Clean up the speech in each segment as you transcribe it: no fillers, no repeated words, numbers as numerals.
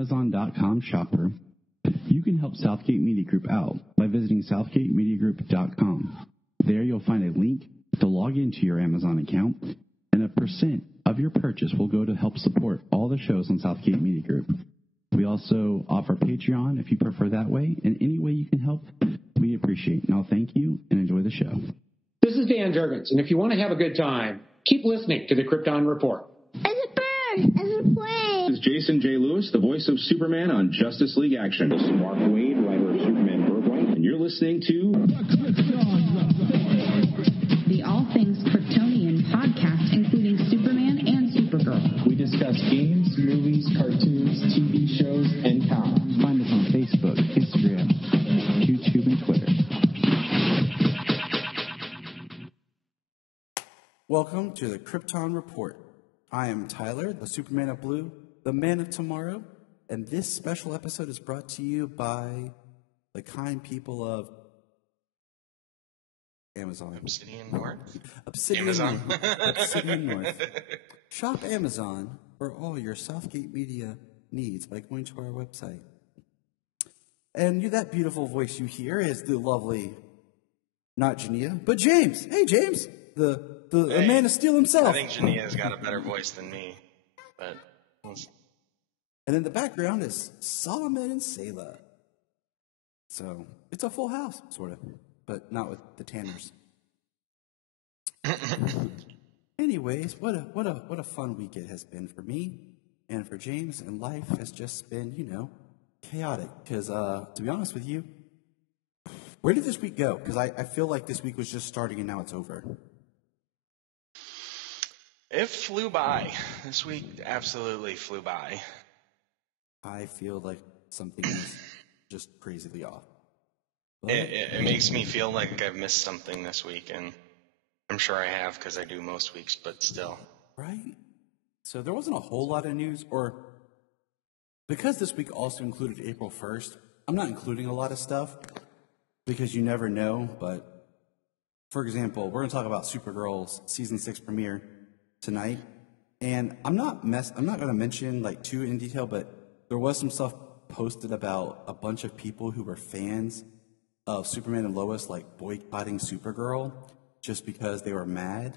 Amazon.com shopper, you can help Southgate Media Group out by visiting southgatemediagroup.com. There you'll find a link to log into your Amazon account, and a % of your purchase will go to help support all the shows on Southgate Media Group. We also offer Patreon if you prefer that way, and any way you can help, we appreciate. Now thank you, and enjoy the show. This is Dan Jurgens, and if you want to have a good time, keep listening to the Krypton Report. It's a bird. It's a plane. This is Jason J. Lewis, the voice of Superman on Justice League Action. This is Mark Wade, writer of Superman Birthright, and you're listening to the All Things Kryptonian podcast, including Superman and Supergirl. We discuss games, movies, cartoons, TV shows, and comics. Find us on Facebook, Instagram, YouTube, and Twitter. Welcome to the Krypton Report. I am Tyler, the Superman of Blue, the Man of Tomorrow, and this special episode is brought to you by the kind people of Amazon. Obsidian North? Obsidian Amazon. North. Obsidian North. Shop Amazon for all your Southgate Media needs by going to our website. And that beautiful voice you hear is the lovely, not Jania, but James. Hey, James. The Man of Steel himself. I think Jania's got a better voice than me. But and in the background is Solomon and Selah. So it's a full house, sort of, but not with the Tanners. Anyways, what a fun week it has been for me and for James, and life has just been, chaotic. Because to be honest with you, where did this week go? Because I feel like this week was just starting and now it's over. it flew by. This week absolutely flew by. I feel like something is just crazily off. But It makes me feel like I've missed something this week, and I'm sure I have because I do most weeks, but still. right? So there wasn't a whole lot of news, or because this week also included April 1st, I'm not including a lot of stuff because you never know. But for example, we're going to talk about Supergirl's season 6 premiere tonight, and I'm not going to mention like too in detail, but there was some stuff posted about a bunch of people who were fans of Superman and Lois like boycotting Supergirl just because they were mad.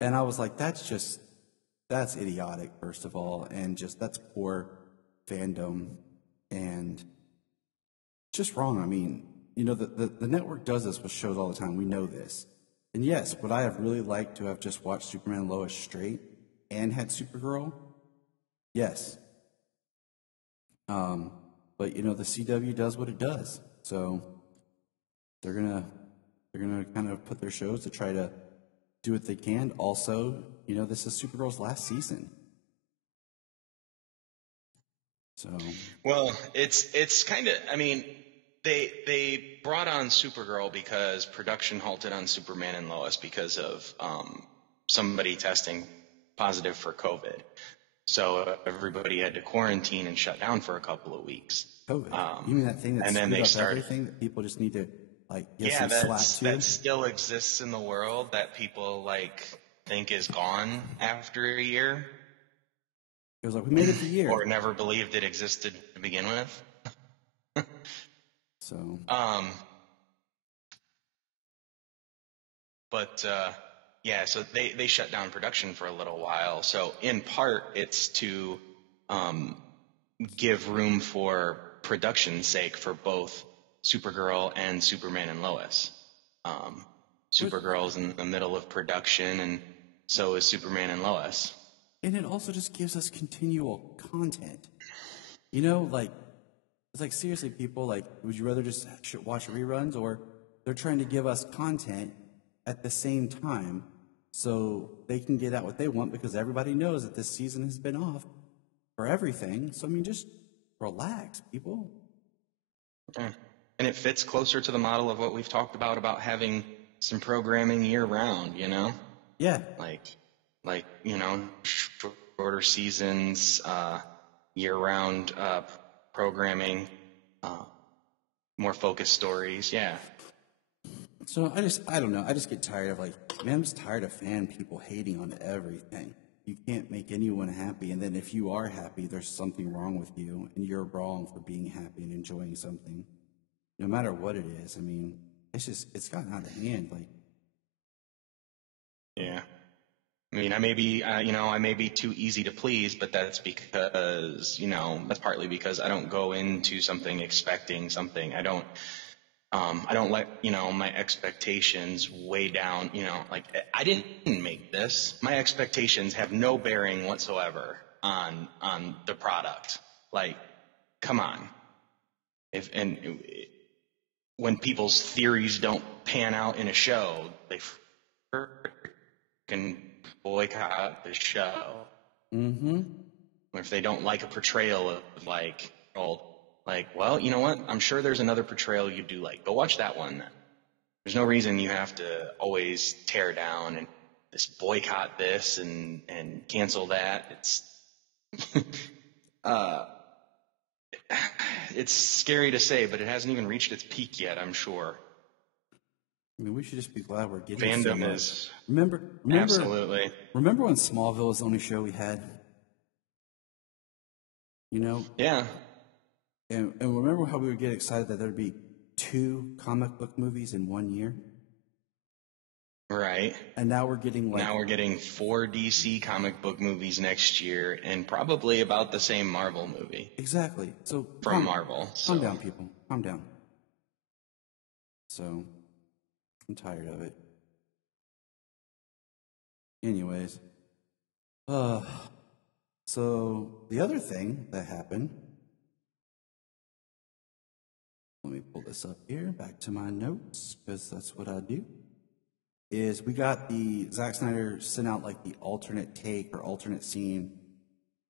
And I was like, that's idiotic, first of all, and that's poor fandom and just wrong. I mean, the network does this with shows all the time. We know this. And yes, would I have really liked to have just watched Superman and Lois straight and had Supergirl? Yes. But the CW does what it does. So they're gonna kind of put their shows to try to do what they can. Also, this is Supergirl's last season. So Well, it's kind of, I mean, they brought on Supergirl because production halted on Superman and Lois because of somebody testing positive for COVID. So everybody had to quarantine and shut down for a couple of weeks. COVID. You mean that thing that and then screwed they up started, everything that people just need to get yeah, some slack to? that still exists in the world that people think is gone after a year. It was like, we made it the year. Or never believed it existed to begin with. So. Yeah, so they shut down production for a little while. So in part, it's to give room for production's sake for both Supergirl and Superman and Lois. Supergirl's in the middle of production, and so is Superman and Lois. And it also just gives us continual content. It's like, seriously, people, would you rather just watch reruns, or they're trying to give us content at the same time so they can get out what they want, because everybody knows that this season has been off for everything. So, I mean, just relax, people. Yeah. And it fits closer to the model of what we've talked about having some programming year round, Yeah. Shorter seasons, year round programming, more focused stories. Yeah. So I don't know. I just get tired of I'm just tired of fan people hating on everything. you can't make anyone happy. And then if you are happy, there's something wrong with you, and you're wrong for being happy and enjoying something, no matter what it is. I mean, it's gotten out of hand. Like, yeah. I mean, I may be too easy to please, but that's because, that's partly because I don't go into something expecting something. I don't let, my expectations weigh down, like I didn't make this. My expectations have no bearing whatsoever on the product. Like, come on. When people's theories don't pan out in a show, they can boycott the show. mm-hmm. Or if they don't like a portrayal of well, you know what? I'm sure there's another portrayal you do like. Go watch that one then. There's no reason you have to always tear down and boycott this and cancel that. It's it's scary to say, but it hasn't even reached its peak yet, I'm sure. I mean, we should just be glad we're getting fandom so much. is Remember, absolutely. Remember when Smallville was the only show we had? Yeah. And remember how we would get excited that there'd be 2 comic book movies in 1 year? Right. And now we're getting 4 DC comic book movies next year, and probably about the same Marvel movie. Exactly. So from Marvel. Calm down, people. Calm down. So I'm tired of it. Anyways. So the other thing that happened, let me pull this up here, back to my notes, because that's what I do, is we got Zack Snyder sent out like the alternate take or alternate scene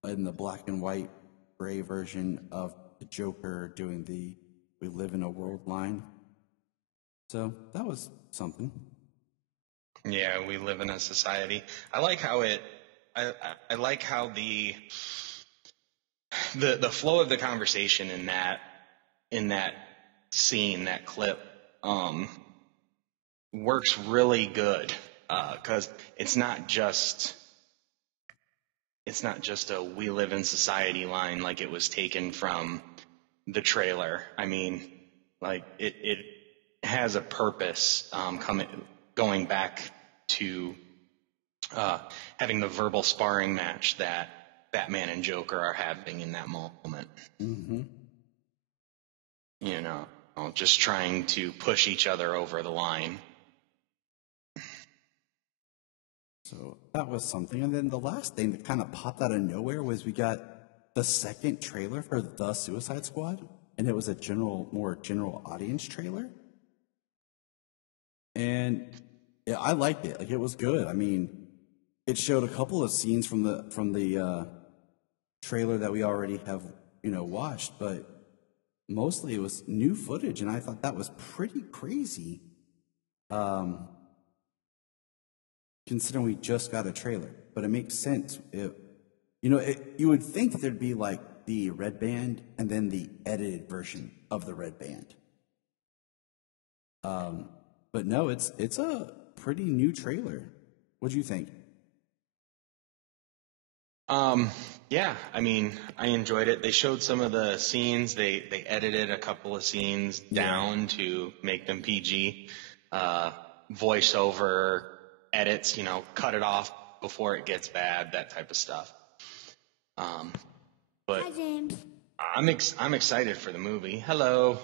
in the black and white gray version of the Joker doing the "We Live in a World" line. So that was something. Yeah, we live in a society. I like how I like how the flow of the conversation in that scene, that clip, works really good, because it's not just a "we live in society" line like it was taken from the trailer. I mean, like it has a purpose, going back to having the verbal sparring match that Batman and Joker are having in that moment. Mm-hmm. Just trying to push each other over the line. So that was something. And then the last thing that kind of popped out of nowhere was we got the second trailer for The Suicide Squad, and it was a more general audience trailer. And yeah, I liked it. Like, it was good. I mean, it showed a couple of scenes from the trailer that we already have, watched, but mostly it was new footage, and I thought that was pretty crazy. Considering we just got a trailer, but it makes sense. You would think there'd be like the red band and then the edited version of the red band. But no, it's a pretty new trailer. What'd you think? Yeah, I mean, I enjoyed it. They showed some of the scenes. They edited a couple of scenes down to make them PG. Voiceover edits, cut it off before it gets bad, that type of stuff. But Hi, James. I'm excited for the movie. Hello.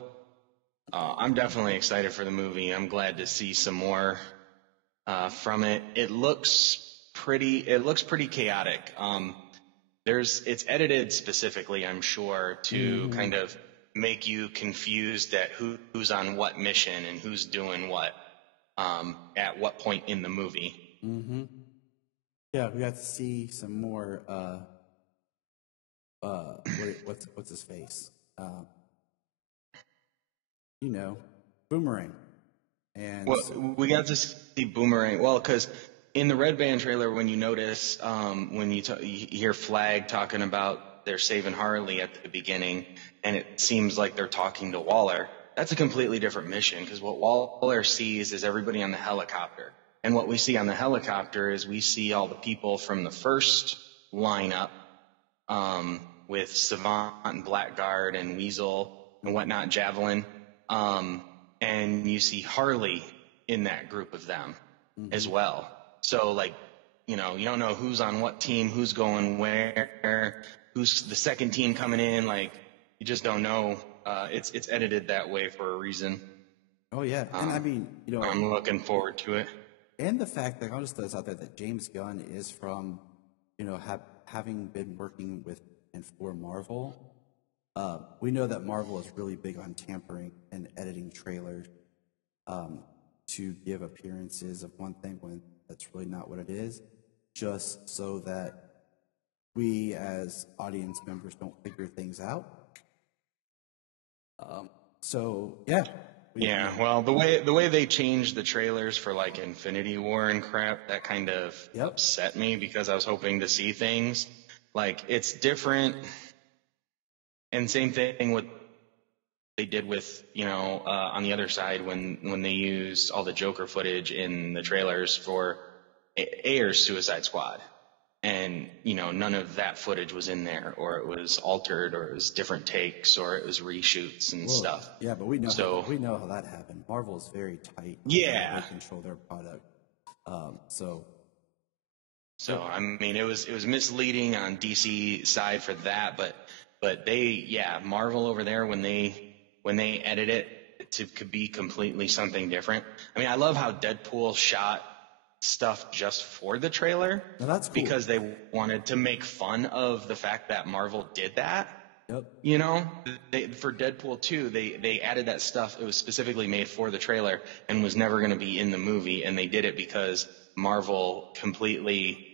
I'm definitely excited for the movie. I'm glad to see some more from it. It looks pretty chaotic. It's edited specifically, I'm sure, to kind of make you confused at who's on what mission and who's doing what at what point in the movie. Mm-hmm. Yeah, we got to see some more. What's his face? Boomerang. And we got to see Boomerang. Well, because in the Red Band trailer, when you notice, when you hear Flag talking about they're saving Harley at the beginning, and it seems like they're talking to Waller, that's a completely different mission, because what Waller sees is everybody on the helicopter, And what we see on the helicopter is we see all the people from the first lineup, with Savant and Blackguard and Weasel and whatnot, Javelin. And you see Harley in that group of them as well. So like, you don't know who's on what team, who's going where, who's the second team coming in. Like, you just don't know. It's edited that way for a reason. Oh yeah. And I mean, I'm looking forward to it. And the fact that I'll just throw this out there that James Gunn is from, having been working with and for Marvel. We know that Marvel is really big on tampering and editing trailers to give appearances of one thing when that's really not what it is, just so that we as audience members don't figure things out. So yeah. Yeah, well, the way they changed the trailers for like Infinity War and crap, that kind of upset me because I was hoping to see things. Like, it's different. And same thing with they did with, on the other side when they used all the Joker footage in the trailers for Ayer's Suicide Squad. And, none of that footage was in there, or it was altered, or it was different takes, or it was reshoots and stuff. Yeah, but we know how that happened. Marvel is very tight. Yeah. They control their product. So I mean, it was misleading on DC side for that, but Marvel over there when they edit it to be completely something different. I mean, I love how Deadpool shot stuff just for the trailer. Now that's cool. Because they wanted to make fun of the fact that Marvel did that. Yep. For Deadpool 2, they added that stuff. It was specifically made for the trailer and was never going to be in the movie. And they did it because Marvel completely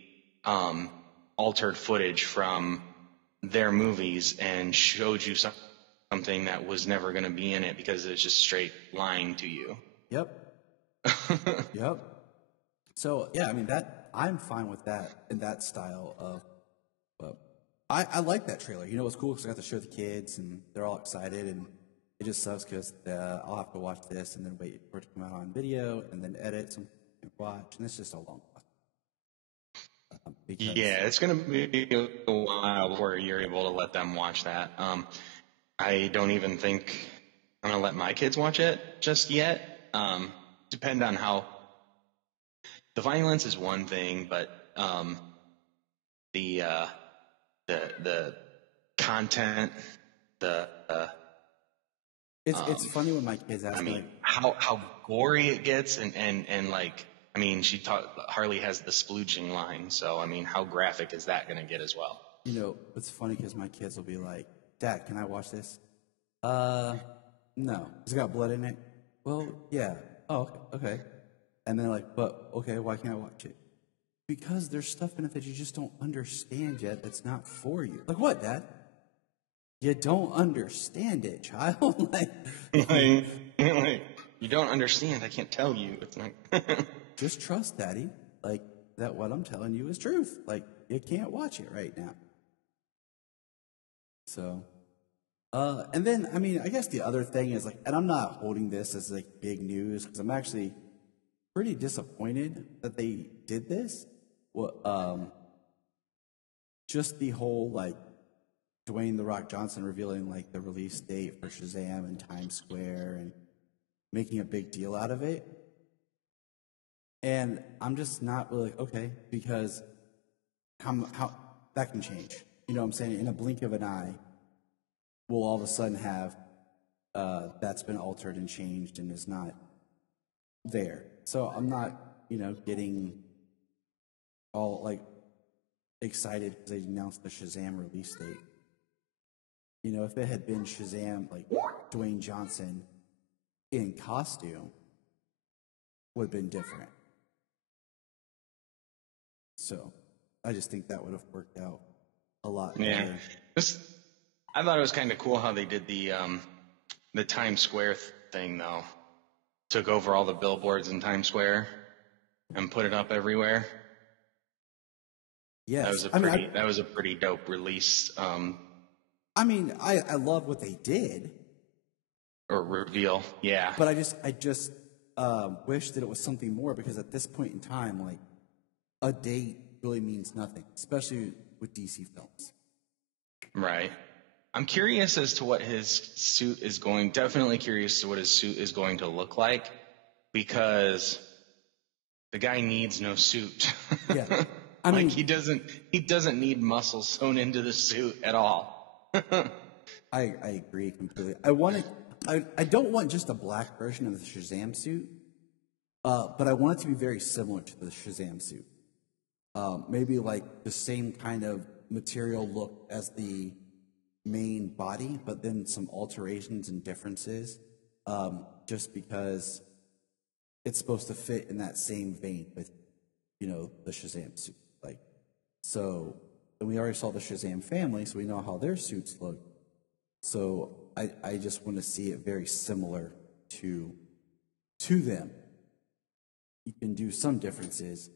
altered footage from their movies and showed you something that was never going to be in it because it was just straight lying to you. Yep. Yep. So yeah, I mean I'm fine with that in that style of. But I like that trailer. What's cool because I got to show the kids and they're all excited, and it just sucks because I'll have to watch this and then wait for it to come out on video and then edit some and watch, and it's just a long process. It's going to be a while before you're able to let them watch that. I don't even think I'm going to let my kids watch it just yet. Depend on how. The violence is one thing, but the content, it's funny when my kids ask me how gory it gets, and like, I mean, Harley has the splooging line, so I mean, how graphic is that going to get as well? It's funny because my kids will be like, "Dad, can I watch this?" No. Has it got blood in it? Well, yeah. Oh, okay. And then like, but okay, why can't I watch it? Because there's stuff in it that you just don't understand yet that's not for you. Like what, Dad? You don't understand it, child. You don't understand. I can't tell you. It's not. Just trust, Daddy. Like that what I'm telling you is truth. Like you can't watch it right now. So, and then, I mean, I guess the other thing is like, and I'm not holding this as like big news because I'm actually pretty disappointed that they did this. Well, just the whole like Dwayne "The Rock" Johnson revealing like the release date for Shazam in Times Square and making a big deal out of it. And I'm just not really like, okay, because how that can change. You know what I'm saying? In a blink of an eye, we'll all of a sudden have that's been altered and changed and is not there. So I'm not, getting all like excited because they announced the Shazam release date. If it had been Shazam, like Dwayne Johnson in costume, would have been different. So I just think that would have worked out a lot better. Yeah. I thought it was kind of cool how they did the Times Square thing, though. Took over all the billboards in Times Square and put it up everywhere. Yes. That was a pretty dope release. I love what they did. Or reveal, yeah. But I just wish that it was something more, because at this point in time, like, a date really means nothing, especially with DC films. Right. I'm curious as to what his suit is definitely curious to what his suit is going to look like, because the guy needs no suit. Yeah. I mean, he doesn't need muscles sewn into the suit at all. I agree completely. I don't want just a black version of the Shazam suit, but I want it to be very similar to the Shazam suit. Maybe like the same kind of material look as the main body, but then some alterations and differences, just because it's supposed to fit in that same vein with, the Shazam suit. And we already saw the Shazam family, so we know how their suits look. So I just want to see it very similar to them. You can do some differences,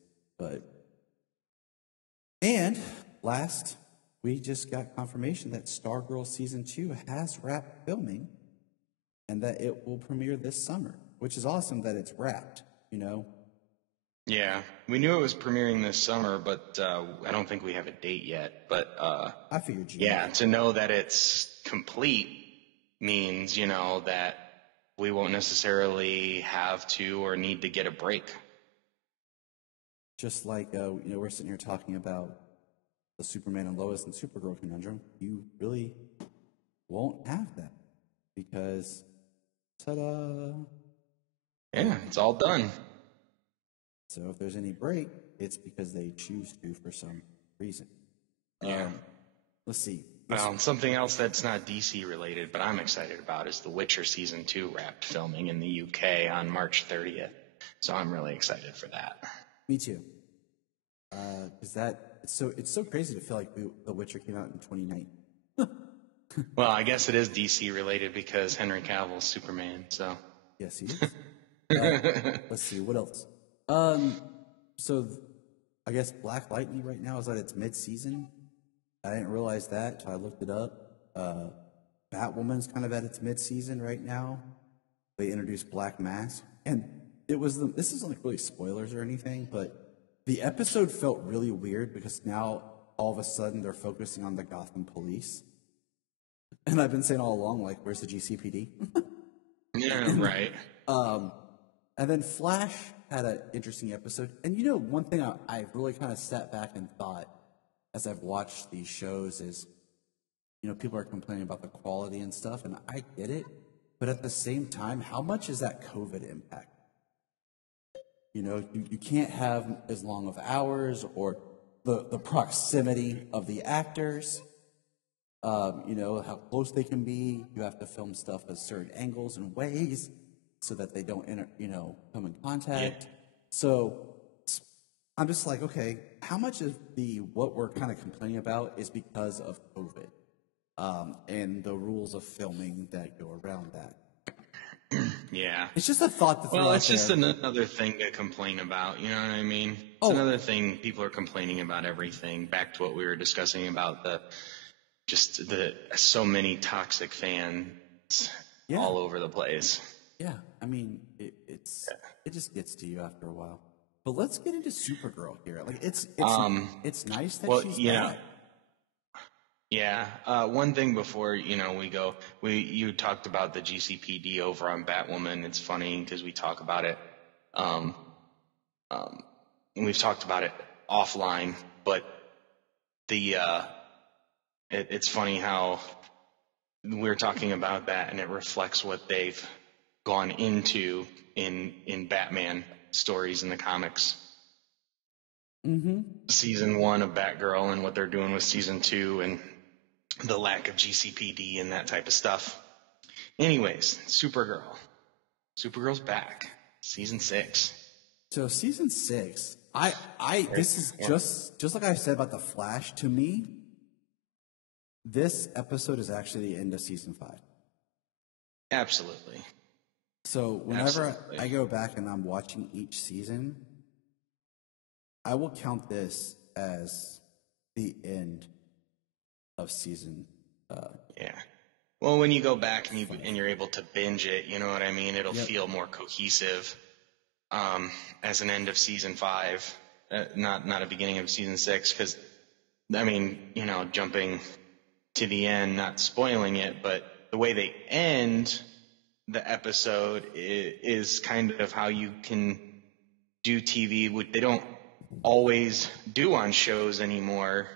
and last, we just got confirmation that Stargirl Season 2 has wrapped filming and that it will premiere this summer, which is awesome that it's wrapped, Yeah, we knew it was premiering this summer, but I don't think we have a date yet. But I figured you. Yeah, to know that it's complete means, that we won't necessarily have to or need to get a break. Just like, we're sitting here talking about the Superman and Lois and Supergirl conundrum, you really won't have that because, ta-da! Yeah, it's all done. So if there's any break, it's because they choose to for some reason. Yeah. Let's see. Well, something else that's not DC related, but I'm excited about is The Witcher Season 2 wrapped filming in the UK on March 30th. So I'm really excited for that. Me too. It's so crazy to feel like The Witcher came out in 2019. Well, I guess it is DC related because Henry Cavill's Superman, so. Yes, he is. Let's see, what else? So I guess Black Lightning right now is at its mid-season. I didn't realize that until I looked it up. Batwoman's kind of at its mid-season right now. They introduced Black Mask, and this isn't like really spoilers or anything, but the episode felt really weird because now all of a sudden they're focusing on the Gotham police. And I've been saying all along, like, where's the GCPD? Yeah, right. And then Flash had an interesting episode. And one thing I really kind of sat back and thought as I've watched these shows is, people are complaining about the quality and stuff, and I get it. But at the same time, how much is that COVID impact? You can't have as long of hours or the proximity of the actors, how close they can be. You have to film stuff at certain angles and ways so that they don't, come in contact. Yeah. So I'm just like, okay, how much of what we're kind of complaining about is because of COVID and the rules of filming that go around that? Yeah. It's just a thought to throw Well, out it's just another thing to complain about, you know what I mean? It's another thing. People are complaining about everything. Back to what we were discussing about so many toxic fans all over the place. Yeah, I mean, it just gets to you after a while. But let's get into Supergirl here. Like, it's nice that she's back. Yeah. One thing before, we go, you talked about the GCPD over on Batwoman. It's funny because we talk about it. We've talked about it offline, but it's funny how we're talking about that and it reflects what they've gone into in Batman stories in the comics. Mm-hmm. Season 1 of Batgirl and what they're doing with Season 2 and the lack of GCPD and that type of stuff. Anyways, Supergirl. Supergirl's back. Season 6. So Season 6, this is just like I said about the Flash. To me, this episode is actually the end of Season 5. Absolutely. So whenever I go back and I'm watching each season, I will count this as the end of season. Yeah. Well, when you go back and you're able to binge it, you know what I mean? It'll feel more cohesive. as an end of season 5, not a beginning of season 6, because, I mean, jumping to the end, not spoiling it, but the way they end the episode is kind of how you can do TV, which they don't always do on shows anymore,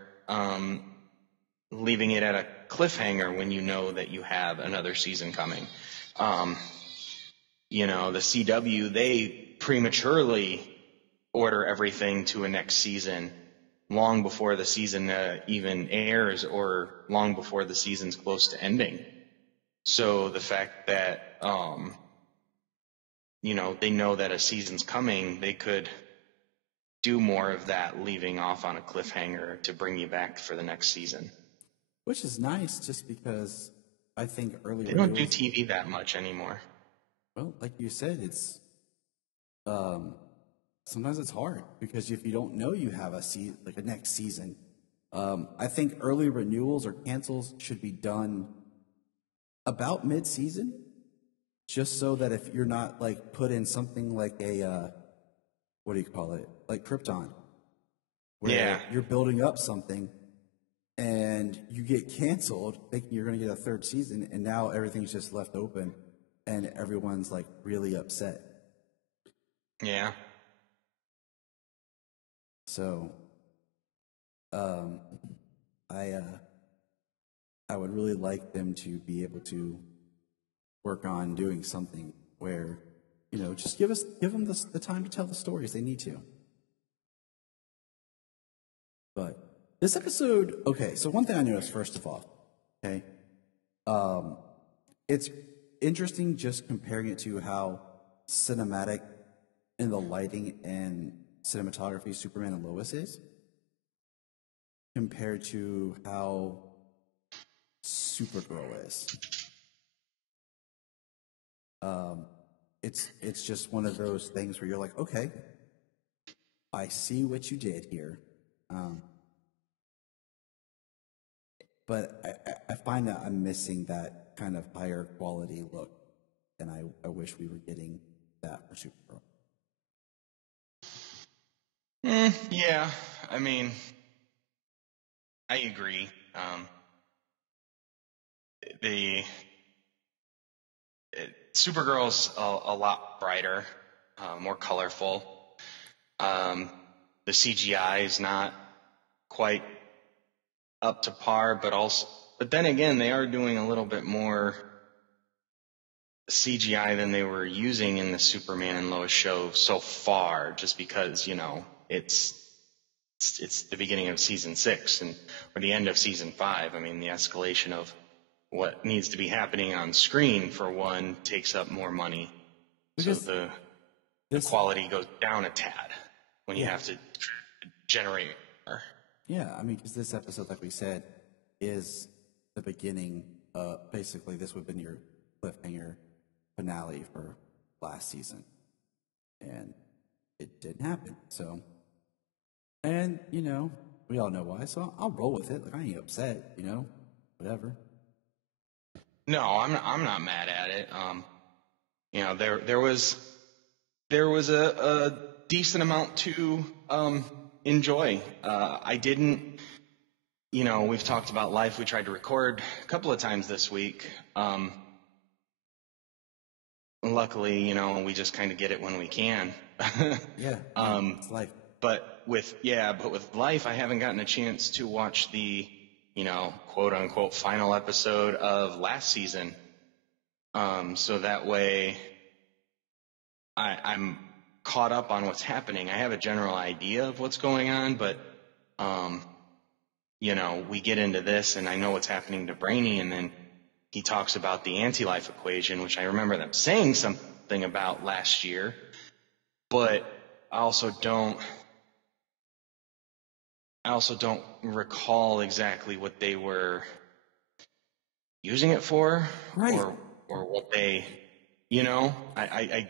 leaving it at a cliffhanger when you know that you have another season coming. The CW, they prematurely order everything to a next season long before the season even airs, or long before the season's close to ending. So the fact that, they know that a season's coming, they could do more of that, leaving off on a cliffhanger to bring you back for the next season. Which is nice, just because I think earlier they don't do TV that much anymore. Well, like you said, it's sometimes it's hard because if you don't know you have a next season, I think early renewals or cancels should be done about mid-season, just so that if you're not put in something like a what do you call it, like Krypton, where you're building up something and you get canceled thinking you're going to get a third season, and now everything's just left open and everyone's really upset. Yeah. So, I would really like them to be able to work on doing something where, just give them the time to tell the stories they need to. But this episode, okay, so one thing I noticed first of all, okay, it's interesting just comparing it to how cinematic in the lighting and cinematography Superman and Lois is, compared to how Supergirl is. It's just one of those things where you're like, okay, I see what you did here. But I find that I'm missing that kind of higher quality look, and I wish we were getting that for Supergirl. Yeah, I mean, I agree. Supergirl's a lot brighter, more colorful. The CGI is not quite up to par, but then again, they are doing a little bit more CGI than they were using in the Superman and Lois show so far, just because, it's the beginning of season 6 or the end of season 5. I mean, the escalation of what needs to be happening on screen, for one, takes up more money. Because so the quality goes down a tad when you have to generate more. Yeah, I mean, because this episode, like we said, is the beginning. Basically, this would have been your cliffhanger finale for last season. And it didn't happen. So, and, we all know why. So I'll roll with it. I ain't upset, whatever. No, I'm not mad at it. There was a decent amount to enjoy. I didn't, we've talked about Life. We tried to record a couple of times this week. Luckily, we just kind of get it when we can. Yeah, it's life. But with Life, I haven't gotten a chance to watch the, quote unquote final episode of last season. So that way I'm caught up on what's happening. I have a general idea of what's going on, but, we get into this and I know what's happening to Brainy, and then he talks about the anti-life equation, which I remember them saying something about last year, but I also don't recall exactly what they were using it for, right, or what they,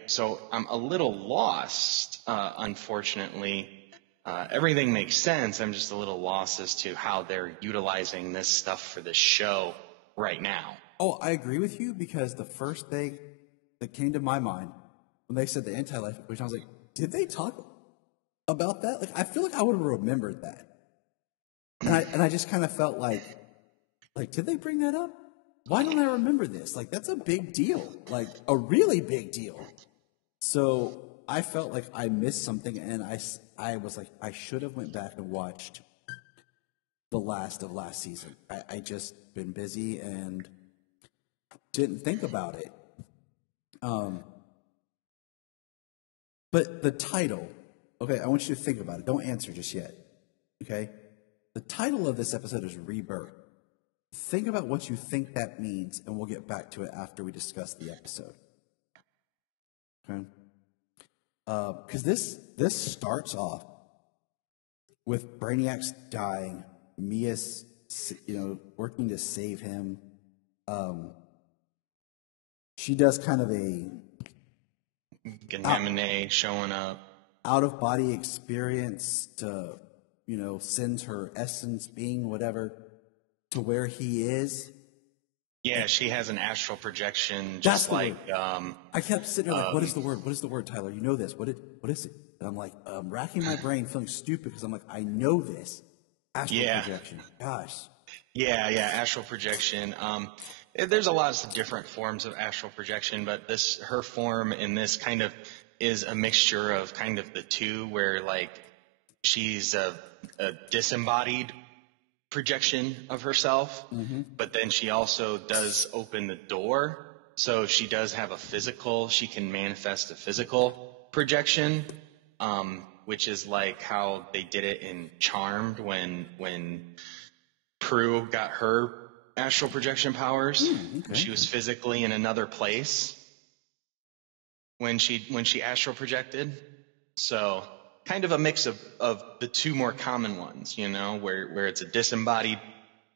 so I'm a little lost, unfortunately. Everything makes sense. I'm just a little lost as to how they're utilizing this stuff for this show right now. Oh, I agree with you, because the first thing that came to my mind when they said the anti-life equation, I was like, did they talk about that? Like, I feel like I would have remembered that. And I just kind of felt like, did they bring that up? Why don't I remember this? Like, that's a big deal. Like, a really big deal. So I felt like I missed something, and I was like, I should have went back and watched the last of last season. I just been busy and didn't think about it. But the title, okay, I want you to think about it. Don't answer just yet, okay? The title of this episode is Rebirth. Think about what you think that means, and we'll get back to it after we discuss the episode. Okay? Because this starts off with Brainiac's dying, Mia's, working to save him. She does kind of a Ganamine showing up, out of body experience to, sends her essence, being, whatever, to where he is. Yeah, she has an astral projection, That's just the like word. I kept sitting there like, what is the word? What is the word, Tyler? You know this. What is it? And I'm like, racking my brain, feeling stupid because I'm like, I know this. Astral projection. Gosh. Yeah, astral projection. There's a lot of different forms of astral projection, but her form in this kind of is a mixture of kind of the two, where like she's a disembodied projection of herself, but then she also does open the door, so she does have she can manifest a physical projection, which is like how they did it in Charmed when Prue got her astral projection powers. Okay. She was physically in another place when she astral projected. So kind of a mix of the two more common ones, where it's a disembodied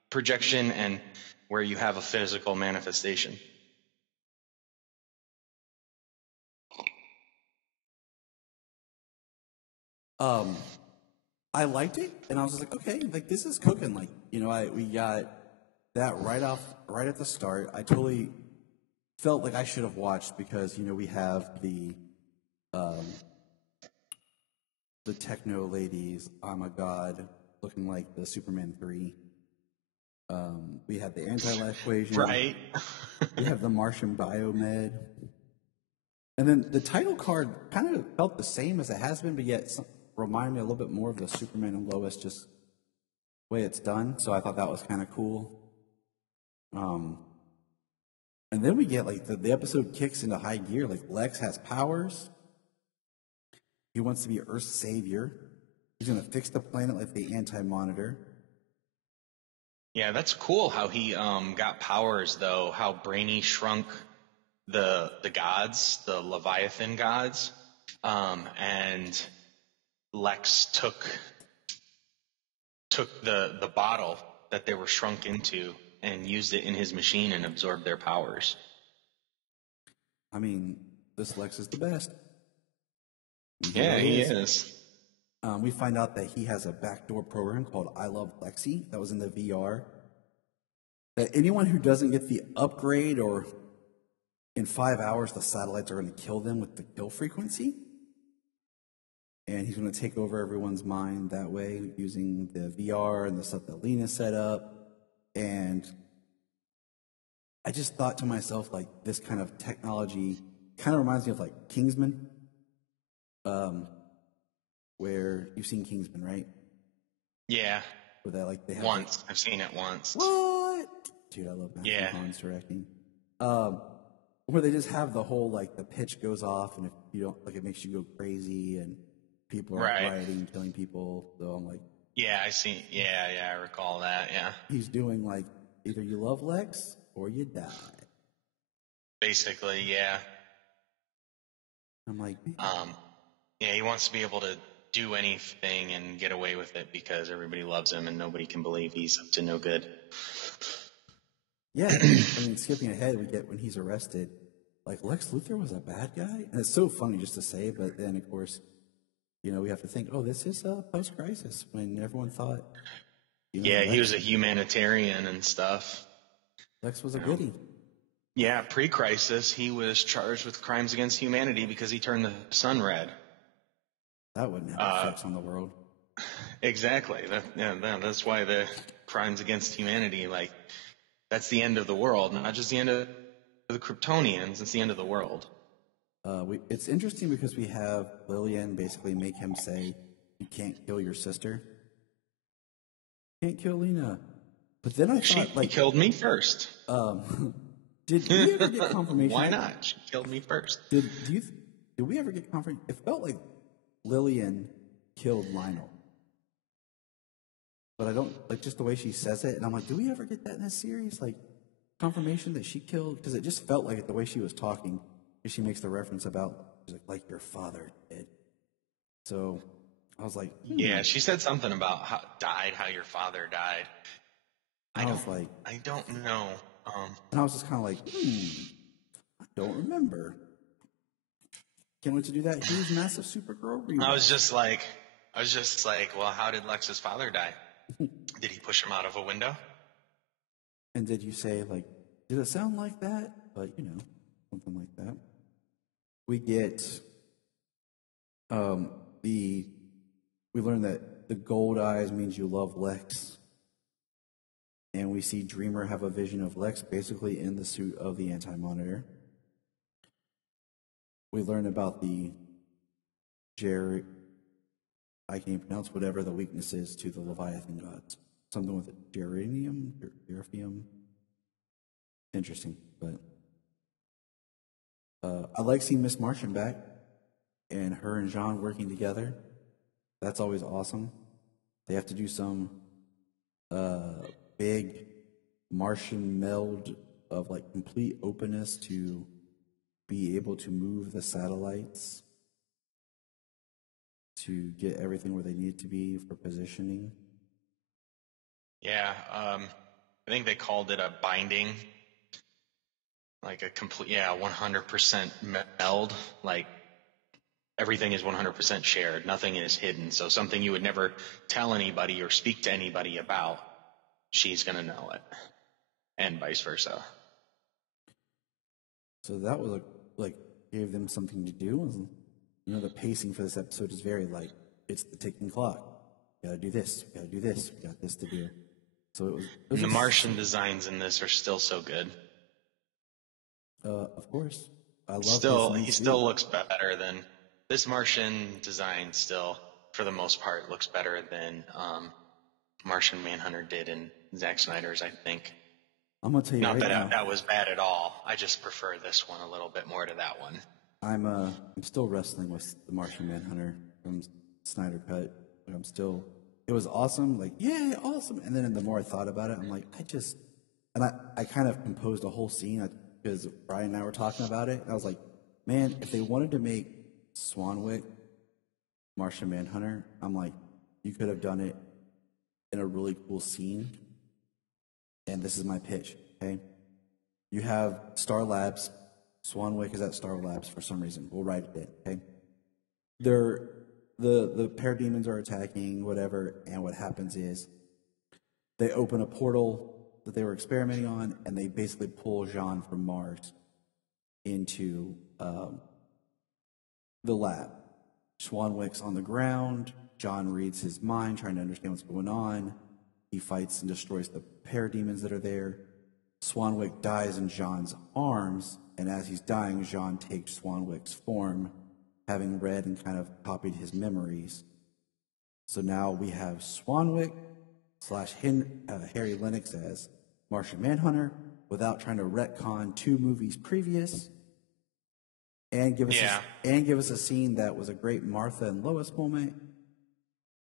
projection and where you have a physical manifestation. I liked it, and I was just like, okay, like this is cooking. Like, we got that right at the start. I totally felt like I should have watched because, we have the techno ladies, oh my god, looking like the Superman 3. We had the anti-life equation. Right. We have the Martian biomed. And then the title card kind of felt the same as it has been, but yet reminded me a little bit more of the Superman and Lois, just way it's done. So I thought that was kind of cool. And then we get like the episode kicks into high gear. Like Lex has powers. He wants to be Earth's savior. He's going to fix the planet like the Anti-Monitor. Yeah, that's cool how he got powers, though. How Brainy shrunk the gods, the Leviathan gods, and Lex took the bottle that they were shrunk into and used it in his machine and absorbed their powers. I mean, this Lex is the best. Yeah, he is. We find out that he has a backdoor program called I Love Lexi that was in the VR. That anyone who doesn't get the upgrade, or in 5 hours the satellites are going to kill them with the kill frequency. And he's going to take over everyone's mind that way using the VR and the stuff that Lena set up. And I just thought to myself, like, this kind of technology kind of reminds me of like Kingsman. Where you've seen Kingsman, right? Yeah. Where they like they have once. I've seen it once. What? Dude, I love Matthew Vaughn's directing. Where they just have the whole like the pitch goes off, and if you don't like, it makes you go crazy, and people are rioting, killing people. So I'm like, yeah, I see. Yeah, I recall that. Yeah. He's doing like either you love Lex or you die. Basically, yeah. I'm like, yeah, he wants to be able to do anything and get away with it because everybody loves him and nobody can believe he's up to no good. Yeah, I mean, skipping ahead, we get when he's arrested, like Lex Luthor was a bad guy, and it's so funny just to say, but then of course, we have to think, oh, this is post-crisis when everyone thought. Yeah, he was a humanitarian and stuff. Lex was a goodie. Yeah, pre-crisis, he was charged with crimes against humanity because he turned the sun red. That wouldn't have effects on the world. Exactly. That's why the crimes against humanity, like, that's the end of the world, not just the end of the Kryptonians. It's the end of the world. It's interesting because we have Lillian basically make him say, "You can't kill your sister. You can't kill Lena." But then I thought, She killed me first. Did we ever get confirmation? Why not? She killed me first. Did we ever get confirmation? It felt like Lillian killed Lionel. But I don't, like, just the way she says it, and I'm like, do we ever get that in this series? Like, confirmation that she killed? Because it just felt like it the way she was talking. She makes the reference about, she's like your father did. So I was like, Yeah, she said something about how your father died. I don't know. And I was just kind of like, I don't remember. Can't wait to do that huge, massive Supergirl rewatch. I was just like, well, how did Lex's father die? Did he push him out of a window? And did you say, like, did it sound like that? But, something like that. We get, we learn that the gold eyes means you love Lex. And we see Dreamer have a vision of Lex basically in the suit of the Anti-Monitor. We learn about the I can't pronounce whatever the weakness is to the Leviathan gods. Something with it. Geranium? Interesting, but I like seeing Miss Martian back and her and Jean working together. That's always awesome. They have to do some big Martian meld of like complete openness to be able to move the satellites to get everything where they need to be for positioning. Yeah, I think they called it a binding. Like a complete, 100% meld. Like everything is 100% shared. Nothing is hidden. So something you would never tell anybody or speak to anybody about, she's going to know it. And vice versa. So that was like gave them something to do. The pacing for this episode is very like, it's the ticking clock. You gotta do this. You gotta do this. We got this to do. So it was the Martian designs in this are still so good. Of course. I love he still looks better than this Martian design still, for the most part, looks better than Martian Manhunter did in Zack Snyder's, I think. I'm gonna tell you Not right that now, that was bad at all. I just prefer this one a little bit more to that one. I'm still wrestling with the Martian Manhunter from Snyder Cut. It was awesome, like, yay, awesome. And then the more I thought about it, I'm like, I kind of composed a whole scene because Brian and I were talking about it. And I was like, man, if they wanted to make Swanwick Martian Manhunter, I'm like, you could have done it in a really cool scene. And this is my pitch, okay? You have Star Labs. Swanwick is at Star Labs for some reason. We'll write it in, okay? The parademons are attacking, whatever, and what happens is they open a portal that they were experimenting on, and they basically pull Jean from Mars into the lab. Swanwick's on the ground. John reads his mind, trying to understand what's going on. He fights and destroys the parademons that are there. Swanwick dies in Jean's arms, and as he's dying, Jean takes Swanwick's form, having read and kind of copied his memories. So now we have Swanwick / Harry Lennox as Martian Manhunter without trying to retcon 2 movies previous, and give us a scene that was a great Martha and Lois moment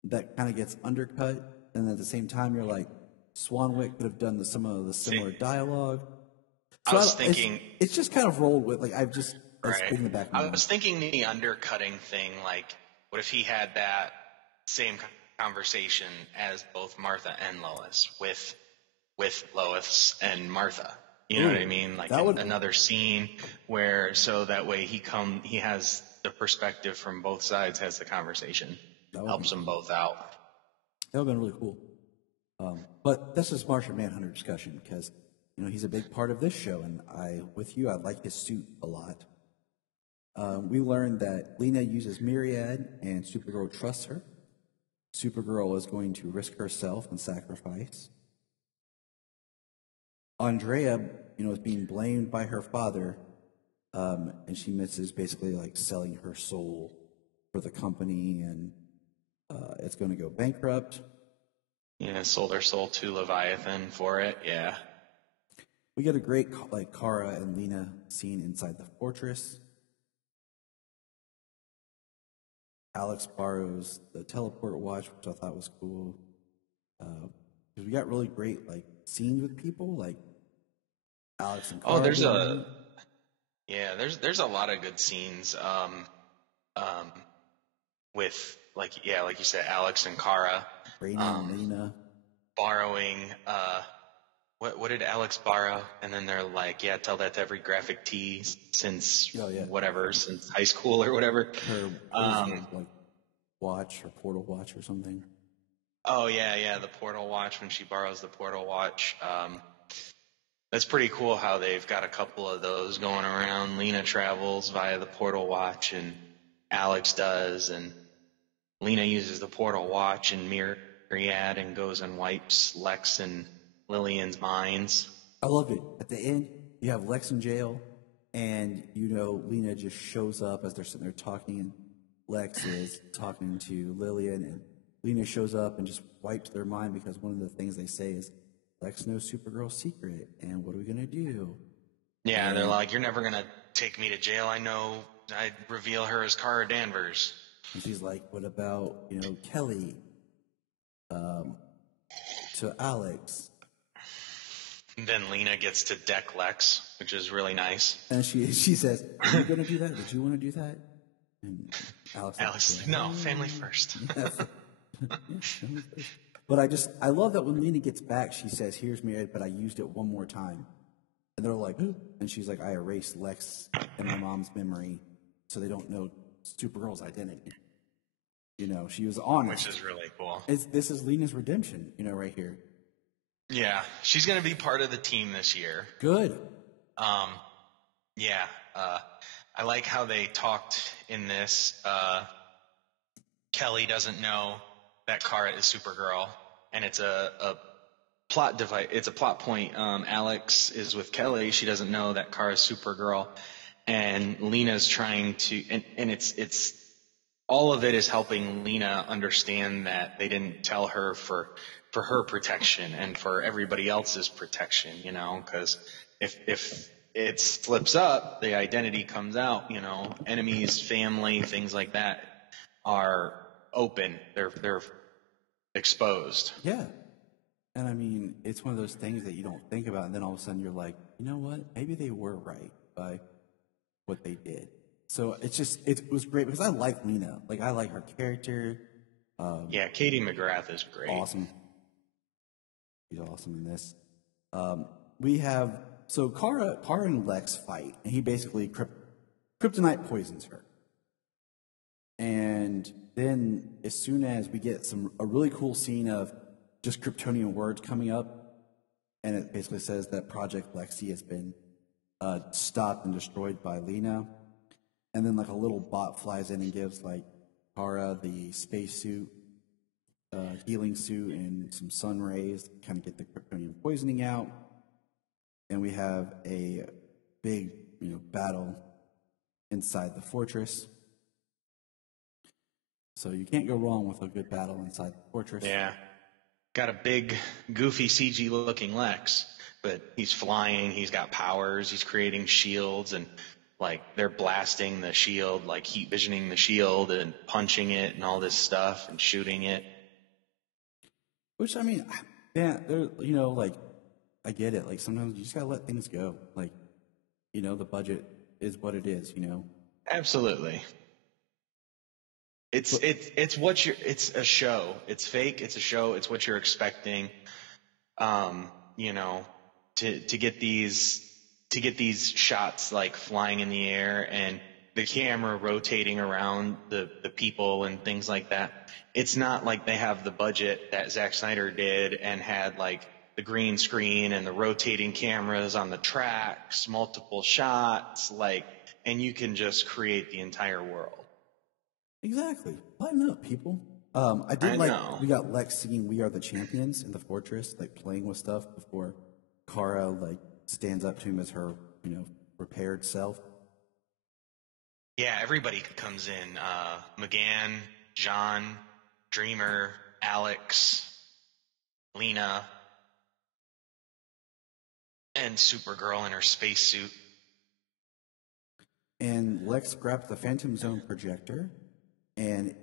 that kind of gets undercut, and at the same time you're like, Swanwick could have done some of the similar dialogue. So I was thinking it's just kind of rolled with, like, I was thinking back. I was thinking the undercutting thing, like, what if he had that same conversation as both Martha and Lois with Lois and Martha? You know what I mean? Like another scene where, so that way he has the perspective from both sides, has the conversation, helps them both out. That would have been really cool. But that's just Martian Manhunter discussion, because he's a big part of this show, and I like his suit a lot. We learned that Lena uses Myriad, and Supergirl trusts her. Supergirl is going to risk herself and sacrifice. Andrea, is being blamed by her father, and she misses basically like selling her soul for the company, and it's going to go bankrupt. Yeah, sold her soul to Leviathan for it. Yeah. We get a great Kara and Lena scene inside the fortress. Alex borrows the teleport watch, which I thought was cool. Because we got really great scenes with people like Alex and Kara. There's a lot of good scenes. With like you said, Alex and Kara. Raina and Lena. Borrowing, what did Alex borrow? And then they're like, yeah, tell that to every graphic tee since since high school or whatever. Her watch or portal watch or something. Oh yeah, the portal watch, when she borrows the portal watch. That's pretty cool how they've got a couple of those going around. Lena travels via the portal watch, and Alex does, and Lena uses the portal watch and Myriad and goes and wipes Lex and Lillian's minds. I loved it. At the end, you have Lex in jail, and Lena just shows up as they're sitting there talking, and Lex is talking to Lillian, and Lena shows up and just wipes their mind, because one of the things they say is, Lex knows Supergirl's secret, and what are we going to do? Yeah, and they're like, you're never going to take me to jail. I know I'd reveal her as Kara Danvers. And she's like, what about, Kelly? To Alex. And then Lena gets to deck Lex, which is really nice. And she says, are you going to do that? Did you want to do that? And Alex no, family first. But I love that when Lena gets back, she says, here's Myriad, but I used it one more time. And they're like, ooh. And she's like, I erased Lex and my mom's memory so they don't know Supergirl's identity. She was honest. Which is really cool. This is Lena's redemption, right here. Yeah, she's going to be part of the team this year. Good. Yeah. I like how they talked in this. Kelly doesn't know that Kara is Supergirl, and it's a plot device. It's a plot point. Alex is with Kelly. She doesn't know that Kara is Supergirl, and Lena's trying to, and it's all of it is helping Lena understand that they didn't tell her for her protection and for everybody else's protection, because if it slips up, the identity comes out, enemies, family, things like that are open. They're exposed. Yeah. And it's one of those things that you don't think about, and then all of a sudden you're like, you know what? Maybe they were right by what they did. So it was great because I like Lena. I like her character. Yeah, Katie McGrath is great. Awesome. She's awesome in this. We have, so Kara and Lex fight, and he basically kryptonite poisons her. And then as soon as we get a really cool scene of just Kryptonian words coming up, and it basically says that Project Lexi has been stopped and destroyed by Lena. And then a little bot flies in and gives Kara the spacesuit, healing suit, and some sun rays to kind of get the Kryptonian poisoning out. And we have a big, battle inside the fortress. So you can't go wrong with a good battle inside the fortress. Yeah. Got a big, goofy CG looking Lex, but he's flying, he's got powers, he's creating shields, and they're blasting the shield, heat visioning the shield and punching it and all this stuff and shooting it. Which, yeah, they're, I get it. Sometimes you just gotta let things go. The budget is what it is, Absolutely. It's a show. It's fake. It's a show. It's what you're expecting. To get these shots flying in the air and the camera rotating around the people and things like that. It's not like they have the budget that Zack Snyder did and had the green screen and the rotating cameras on the tracks, multiple shots, and you can just create the entire world. Exactly. Lighten up, people. I know. We got Lex singing "We Are the Champions" in the fortress, playing with stuff before Kara stands up to him as her, repaired self. Yeah, everybody comes in. McGann, John, Dreamer, Alex, Lena, and Supergirl in her spacesuit. And Lex grabs the Phantom Zone projector, and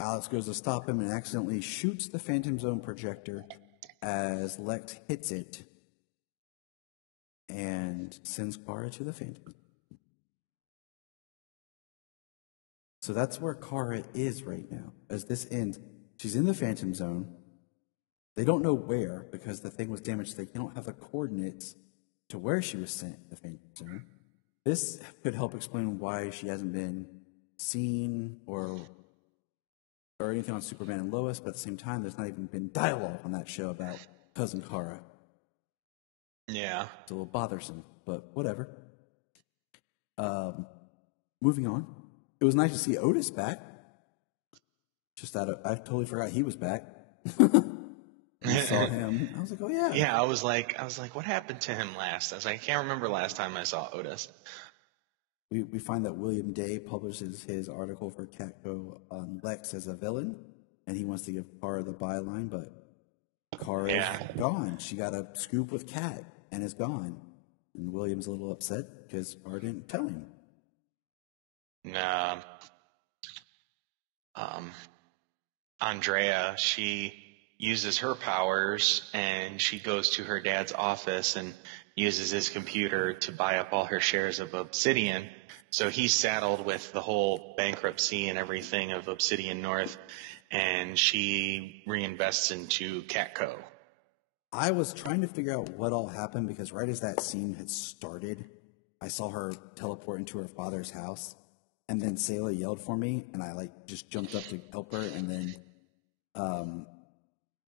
Alex goes to stop him and accidentally shoots the Phantom Zone projector as Lex hits it and sends Kara to the Phantom. So that's where Kara is right now. As this ends, she's in the Phantom Zone. They don't know where because the thing was damaged. They don't have the coordinates to where she was sent, the Phantom Zone. This could help explain why she hasn't been seen or anything on Superman and Lois, but at the same time, there's not even been dialogue on that show about Cousin Kara. Yeah. It's a little bothersome, but whatever. Moving on. It was nice to see Otis back. Just that I totally forgot he was back. I saw him. I was like, oh yeah. Yeah, I was like, what happened to him last? I can't remember last time I saw Otis. We find that William Day publishes his article for Catco on Lex as a villain, and he wants to give Kara the byline, but Kara's gone. She got a scoop with Cat and is gone. And William's a little upset because Kara didn't tell him. Nah. Andrea, she uses her powers and she goes to her dad's office and uses his computer to buy up all her shares of Obsidian. So he's saddled with the whole bankruptcy and everything of Obsidian North, and she reinvests into Catco. I was trying to figure out what all happened because right as that scene had started, I saw her teleport into her father's house, and then Sayla yelled for me, and I just jumped up to help her, and then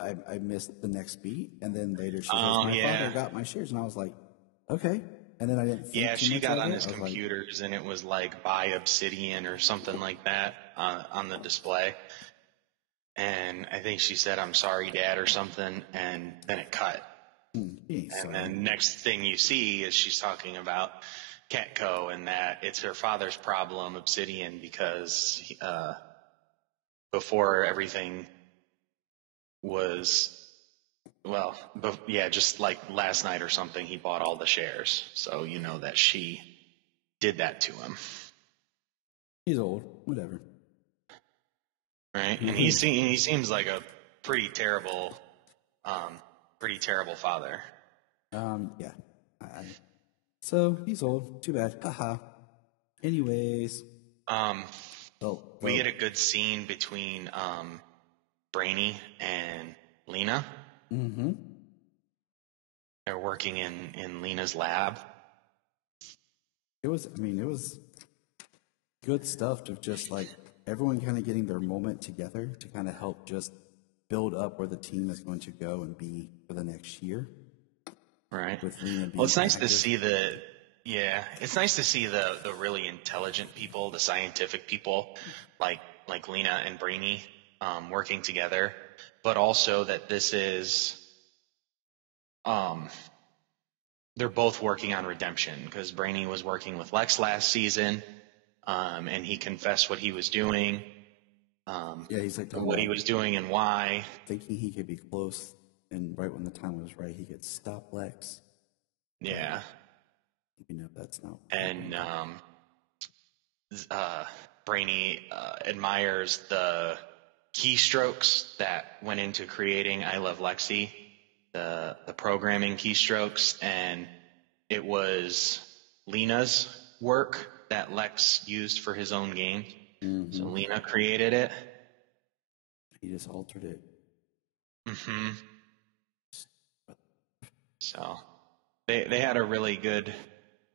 I missed the next beat, and then later she says, my father got my shares, and I was like, okay. And then I didn't think Yeah, she got on his it. computers, and it was buy Obsidian or something like that on the display. And I think she said, I'm sorry, Dad, or something, and then it cut. And then next thing you see is she's talking about Catco and that it's her father's problem, Obsidian, because before everything was, just like last night or something, he bought all the shares. So you know that she did that to him. He's old, whatever. Right? And he seems like a pretty terrible father. Yeah. So he's old. Too bad. Haha. Anyways. We get a good scene between Brainy and Lena. Mm-hmm. They're working in Lena's lab. It was good stuff of just everyone kind of getting their moment together to kind of help just build up where the team is going to go and be for the next year. Right. With Lena being it's nice to see the really intelligent people, the scientific people like Lena and Brainy working together, but also that this is they're both working on redemption because Brainy was working with Lex last season, and he confessed what he was doing. He's what he was doing and why. Thinking he could be close, and right when the time was right, he could stop Lex. Yeah. That's not. And Brainy admires the keystrokes that went into creating I Love Lexi, the programming keystrokes, and it was Lena's work that Lex used for his own game. Mm-hmm. So Lena created it. He just altered it. Mm-hmm. So they had a really good,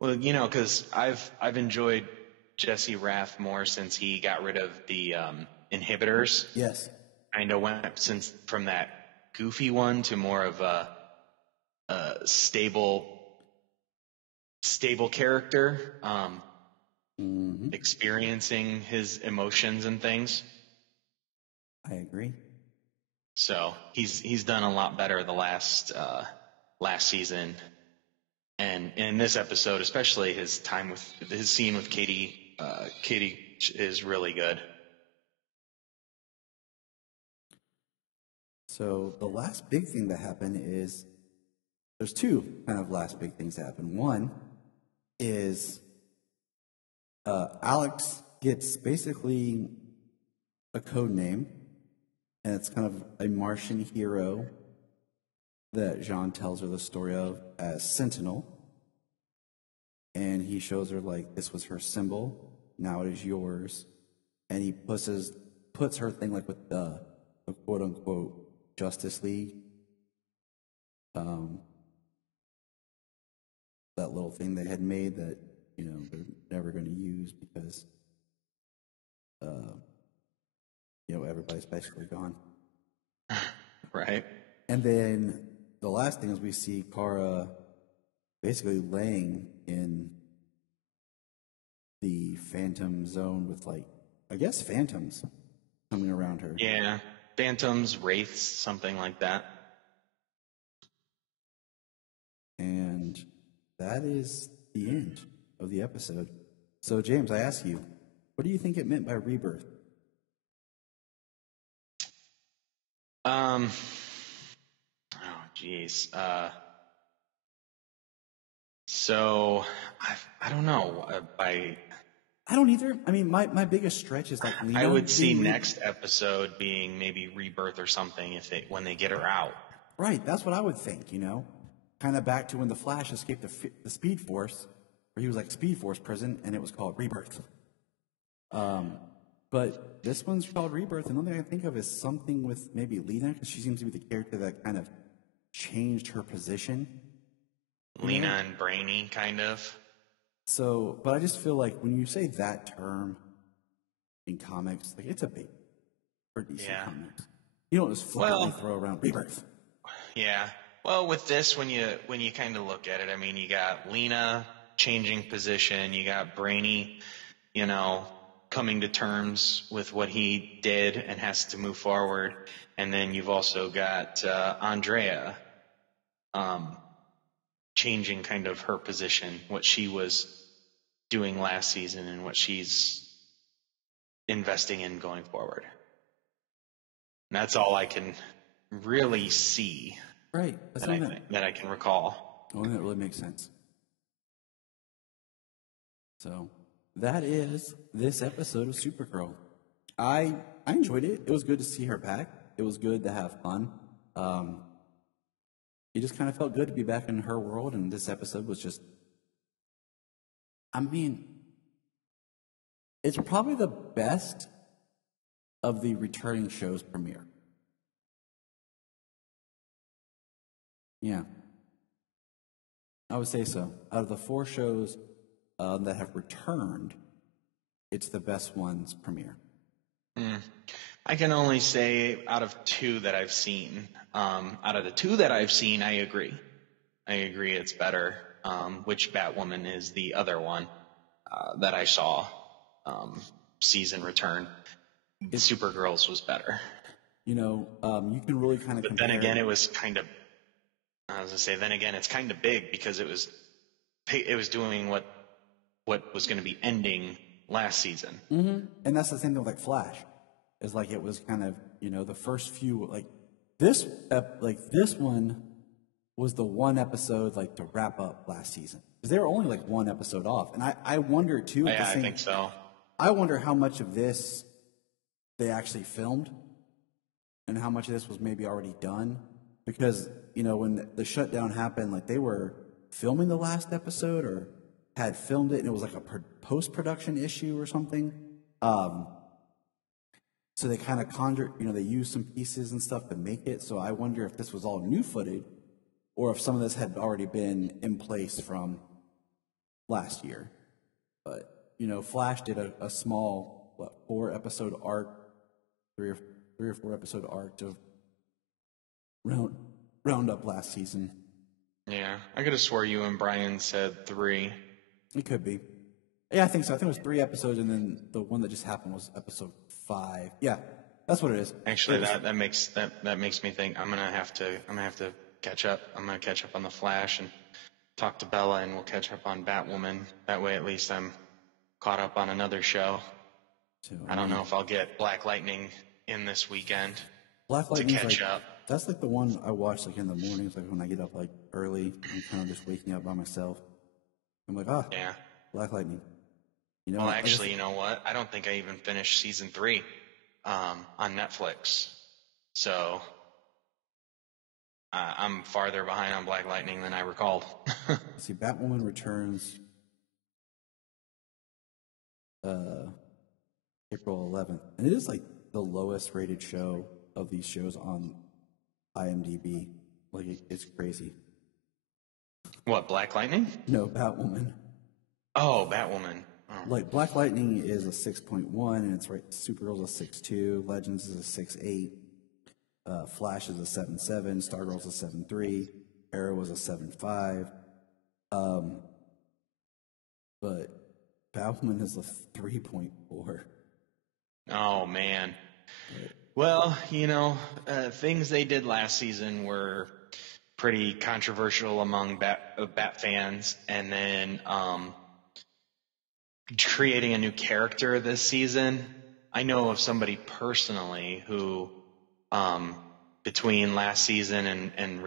because I've enjoyed Jesse Rath more since he got rid of the inhibitors. Yes. Kind of went from that goofy one to more of a stable character, experiencing his emotions and things. I agree. So he's done a lot better the last season, and in this episode, especially his scene with Katie. Katie is really good. So the last big thing that happened is there's two kind of last big things that happened. One is Alex gets basically a code name, and it's kind of a Martian hero that Jean tells her the story of as Sentinel. And he shows her, like, this was her symbol, now it is yours. And he puts her thing, like, with the quote-unquote Justice League. That little thing they had made that, you know, they're never going to use because, you know, everybody's basically gone. Right. And then the last thing is we see Kara basically laying in the phantom zone with, like, I guess phantoms coming around her. Yeah. Phantoms, wraiths, something like that. And that is the end of the episode. So, James, I ask you, what do you think it meant by rebirth? Oh, geez. So I don't know. I don't either. I mean, my biggest stretch is like Lena. I would see next episode being maybe rebirth or something when they get her out. Right. That's what I would think. You know, kind of back to when the Flash escaped the Speed Force, where he was like Speed Force prison, and it was called Rebirth. But this one's called Rebirth, and the only thing I think of is something with maybe Lena, because she seems to be the character that kind of changed her position. Lena and Brainy, kind of. So, but I just feel like when you say that term in comics, like, it's a big for DC comics. You don't just flatly throw around Rebirth. Yeah. Well, with this, when you kind of look at it, I mean, you got Lena changing position, you got Brainy, you know, coming to terms with what he did and has to move forward, and then you've also got Andrea changing kind of her position, what she was doing last season and what she's investing in going forward. And that's all I can really see. Right. That I can recall. Oh, that really makes sense. So that is this episode of Supergirl. I enjoyed it. It was good to see her back. It was good to have fun. It just kind of felt good to be back in her world, and this episode was just, I mean, it's probably the best of the returning show's premiere. Yeah. I would say so. Out of the 4 shows that have returned, it's the best one's premiere. I can only say out of 2 that I've seen. Out of the 2 that I've seen, I agree. I agree it's better. Which Batwoman is the other one that I saw season return. Supergirl's was better. You know, you can really kind of But compare. then again, it was kind of, I was going to say, then again, it's kind of big because it was doing what was going to be ending last season. Mm-hmm. And that's the same thing with, like, Flash. Is like it was kind of, you know, the first few, like this one was the one episode, like, to wrap up last season, because they were only like one episode off. And I wonder too. Yeah, I think so. I wonder how much of this they actually filmed, and how much of this was maybe already done, because, you know, when the shutdown happened, like, they were filming the last episode or had filmed it, and it was like a post-production issue or something. So they kind of conjured, you know, they used some pieces and stuff to make it. So I wonder if this was all new footage, or if some of this had already been in place from last year. But, you know, Flash did a small, 4-episode arc, 3 or 4 episode arc to round up last season. Yeah, I could have swore you and Brian said 3. It could be. Yeah, I think so. I think it was 3 episodes, and then the one that just happened was episode 5. Yeah, that's what it is. Actually, that makes me think I'm gonna have to catch up. I'm gonna catch up on the Flash and talk to Bella, and we'll catch up on Batwoman. That way, at least I'm caught up on another show. So, I don't know if I'll get Black Lightning in this weekend to catch up. That's like the one I watch like in the mornings, like when I get up like early and kind of just waking up by myself. I'm like, yeah, Black Lightning. You know, well, actually, you know what? I don't think I even finished season 3 on Netflix. So I'm farther behind on Black Lightning than I recalled. See, Batwoman returns April 11th. And it is like the lowest rated show of these shows on IMDb. Like, it's crazy. What, Black Lightning? No, Batwoman. Oh, Batwoman. Oh. Like, Black Lightning is a 6.1, and it's right. Supergirl's a 6.2, Legends is a 6.8, Flash is a 7.7, Stargirl's a 7.3, Arrow is a 7.5, but Batwoman is a 3.4. Oh, man. Well, you know, things they did last season were pretty controversial among Bat fans, and then creating a new character this season. I know of somebody personally who, between last season and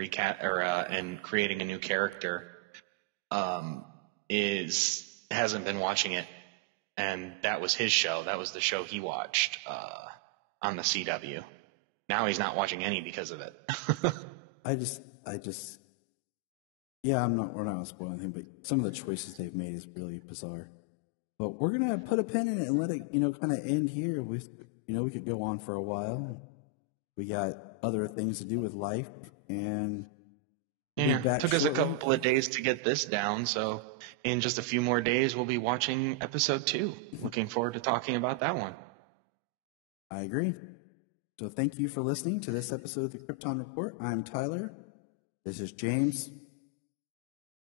creating a new character, hasn't been watching it, and that was his show. That was the show he watched on the CW. Now he's not watching any because of it. Yeah, we're not gonna spoil anything, but some of the choices they've made is really bizarre. But we're gonna put a pin in it and let it, kind of end here. We could go on for a while. We got other things to do with life, and it took us a couple of days to get this down. So in just a few more days, we'll be watching episode 2. Looking forward to talking about that one. I agree. So thank you for listening to this episode of the Krypton Report. I'm Tyler. This is James.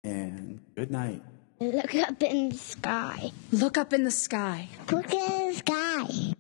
And good night. Look up in the sky. Look up in the sky. Look in the sky.